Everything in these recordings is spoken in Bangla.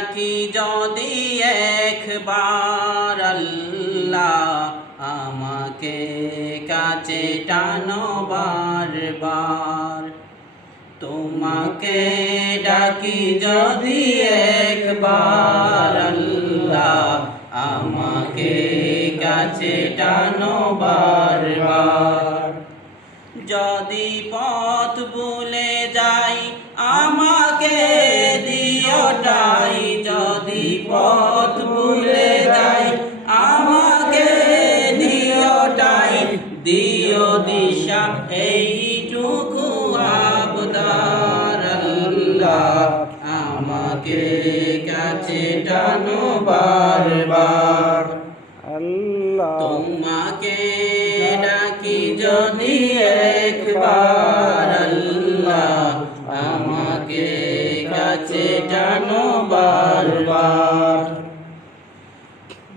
ডাকি যদি একবার আল্লাহ আমাকে কাছে টানো বারবার। তোমাকে ডাকি যদি একবার আল্লাহ আমাকে কাছে টানো বারবার। যদি পথ ভুলে যাই আমাকে দিও ঠাই, যদি পথ ভুলে যাই আমাকে দিও ঠাই, দিও দিশা এইটুকু আবদার আল্লাহ আমাকে কাছে টানো বারবার। তোমাকে ডাকি যদি একবার আল্লাহ আমাকে কাছে টানো বারবার।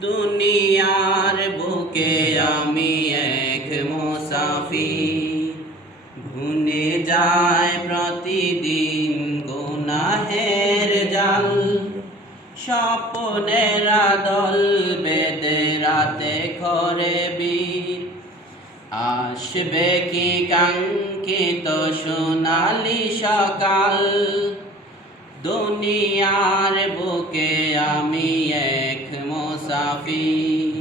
দুনিয়ার বুকে আমি এক মুসাফির, ভুলে যায় প্রতিদিন গুনাহের জাল। স্বপ্নের দল বেঁধে রাতে করে বীর, আসবে কি কাঙ্ক্ষিত সোনালি সকাল। দুনিয়ার বুকে আমি এক মুসাফির,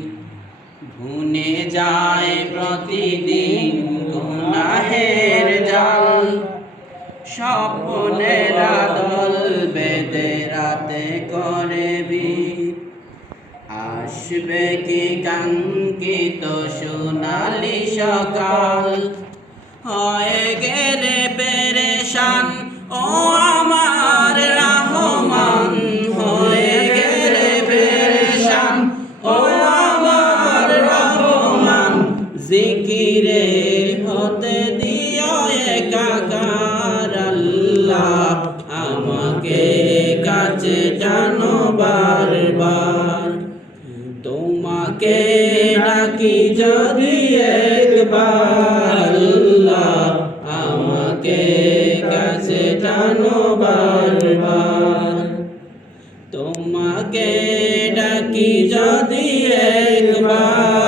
ভুলে যায় প্রতিদিন গুনাহের জাল। স্বপ্নের দল বেঁধে রাতে করে বীর, আসবে কি কাঙ্ক্ষিত সোনালি সকাল। হয়ে গেলে পেরেশান ও আমার রহমান, হয়ে গেলে পেরেশান ও আমার রহমান। জিকিরে হতে দিও একাকার আল্লাহ আমাকে কাছে টানো বারবার। তোমাকে ডাকি যদি একবার আল্লাহ আমাকে কাছে টানো বারবার। তোমাকে ডাকি যদি একবার